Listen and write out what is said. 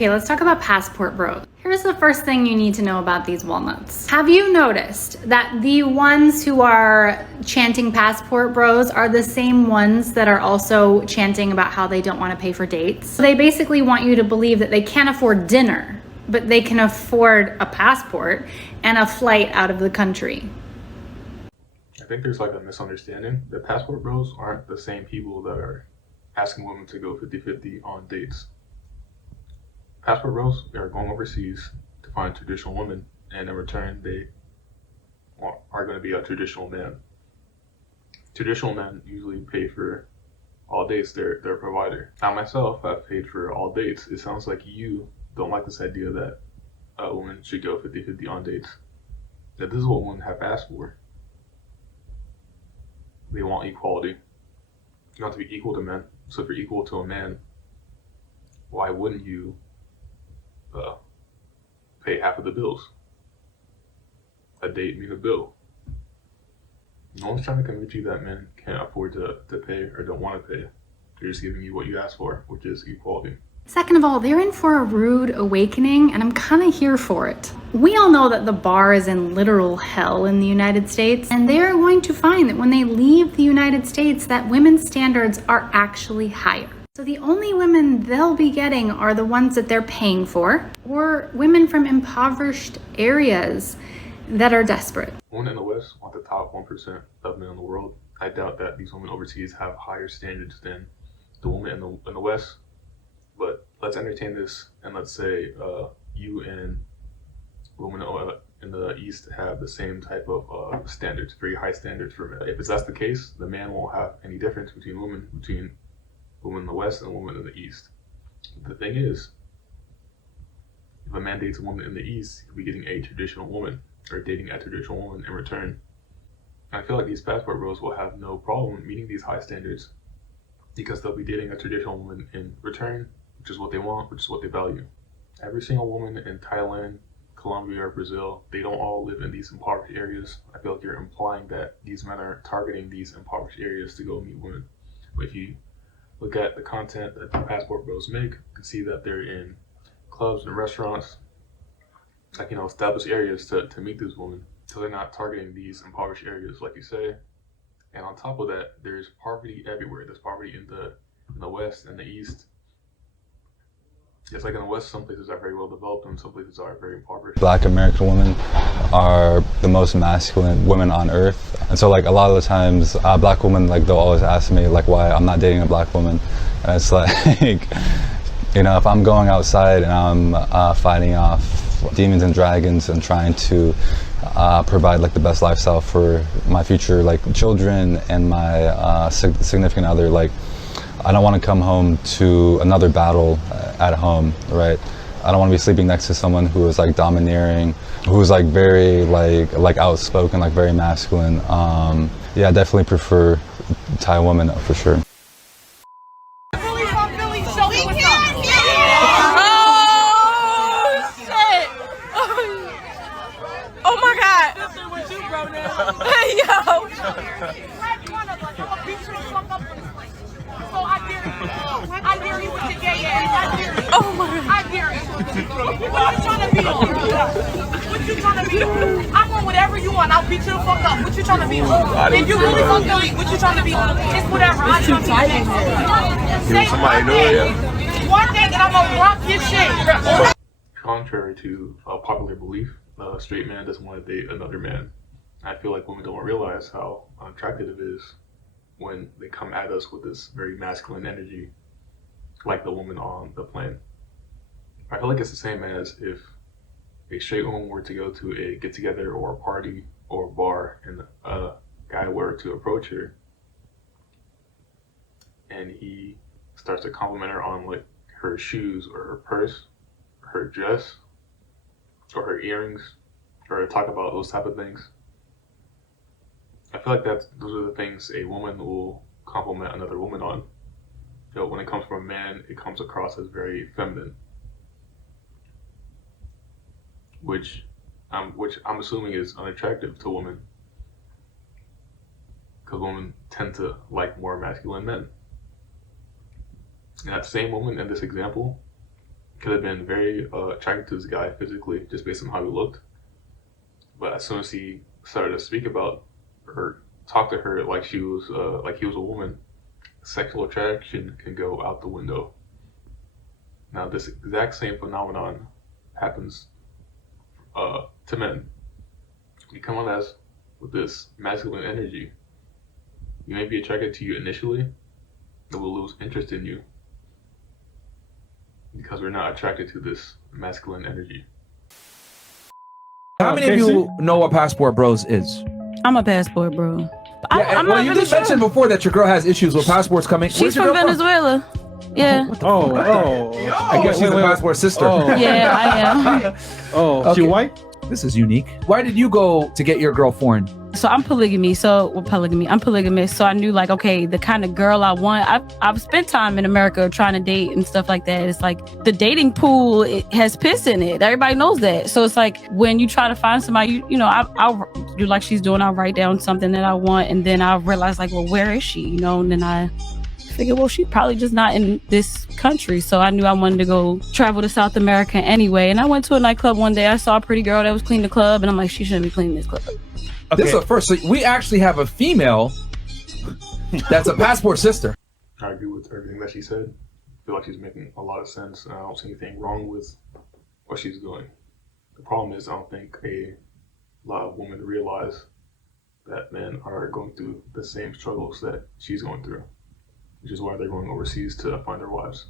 Okay, let's talk about passport bros. Here's the first thing you need to know about these walnuts. Have you noticed that the ones who are chanting passport bros are the same ones that are also chanting about how they don't want to pay for dates? So they basically want you to believe that they can't afford dinner, but they can afford a passport and a flight out of the country. I think there's like a misunderstanding. The passport bros aren't the same people that are asking women to go 50-50 on dates. Passport bros are going overseas to find traditional women, and in return, they are going to be a traditional man. Traditional men usually pay for all dates, they're a provider. I myself have paid for all dates. It sounds like you don't like this idea that a woman should go 50-50 on dates. That this is what women have asked for. They want equality. You want to be equal to men. So if you're equal to a man, why wouldn't you pay half of the bills? A date means a bill. No one's trying to convince you that men can't afford to pay or don't want to pay. They're just giving you what you asked for, which is equality. Second of all, they're in for a rude awakening, and I'm kind of here for it. We all know that the bar is in literal hell in the United States, and they are going to find that when they leave the United States, that women's standards are actually higher. So the only women they'll be getting are the ones that they're paying for, or women from impoverished areas that are desperate. Women in the West want the top 1% of men in the world. I doubt that these women overseas have higher standards than the women in the West. But let's entertain this, and let's say you and women in the East have the same type of standards, very high standards for men. If that's the case, the man won't have any difference between women in the West and women in the East. The thing is, if a man dates a woman in the East, he'll be getting a traditional woman, or dating a traditional woman in return. And I feel like these passport bros will have no problem meeting these high standards because they'll be dating a traditional woman in return, which is what they want, which is what they value. Every single woman in Thailand, Colombia, or Brazil, they don't all live in these impoverished areas. I feel like you're implying that these men are targeting these impoverished areas to go meet women. But if you look at the content that the passport bros make, you can see that they're in clubs and restaurants, like, established areas to meet these women. So they're not targeting these impoverished areas, like you say. And on top of that, there's poverty everywhere. There's poverty in the West and the East. It's like in the West, some places are very well developed and some places are very impoverished. Black American women are the most masculine women on earth. And so like a lot of the times, black women, like they'll always ask me like why I'm not dating a black woman. And it's like, if I'm going outside and I'm fighting off demons and dragons and trying to provide like the best lifestyle for my future like children and my significant other, like I don't want to come home to another battle at home, right? I don't want to be sleeping next to someone who is like domineering, who's like very like outspoken, like very masculine. Yeah, I definitely prefer Thai women for sure. Oh my God! Hey yo! I dare you with your gay ass. Oh my God! I dare you. What you trying to be on? What you trying to be on? I want whatever you want. I'll beat you the fuck up. What you trying to be on? If you really fuck Philly, what you trying to be on? It's whatever. I'm trying to be on. Somebody know it. One day that I'm gonna rock your shit. Contrary to popular belief, a straight man doesn't want to date another man. I feel like women don't realize how unattractive it is when they come at us with this very masculine energy, like the woman on the plane. I feel like it's the same as if a straight woman were to go to a get-together or a party or a bar and a guy were to approach her and he starts to compliment her on like her shoes or her purse, or her dress, or her earrings, or talk about those type of things. I feel like those are the things a woman will compliment another woman on. When it comes from a man, it comes across as very feminine, which I'm assuming is unattractive to women, because women tend to like more masculine men. And that same woman in this example could have been very attracted to this guy physically, just based on how he looked. But as soon as he started to speak about or talk to her like he was a woman, sexual attraction can go out the window. Now, this exact same phenomenon happens to men. You come on us with this masculine energy. You may be attracted to you initially, but we'll lose interest in you because we're not attracted to this masculine energy. How many of you know what Passport Bros is? I'm a passport bro. Yeah, well, you did mention before that your girl has issues with passports coming. She's from Venezuela. Yeah. I guess she's a passport sister. Yeah, I am. She white? This is unique. Why did you go to get your girl foreign? So I'm polygamous. So I knew like, okay, the kind of girl I want. I've spent time in America trying to date and stuff like that. It's like the dating pool, it has piss in it. Everybody knows that. So it's like when you try to find somebody, I'll do like she's doing. I'll write down something that I want, and then I'll realize like, well, where is she? And then I figured, well, she's probably just not in this country. So I knew I wanted to go travel to South America anyway. And I went to a nightclub one day. I saw a pretty girl that was cleaning the club, and I'm like, she shouldn't be cleaning this club. Okay. This is a first. So we actually have a female that's a passport sister. I agree with everything that she said. I feel like she's making a lot of sense, and I don't see anything wrong with what she's doing. The problem is I don't think a lot of women realize that men are going through the same struggles that she's going through, which is why they're going overseas to find their wives.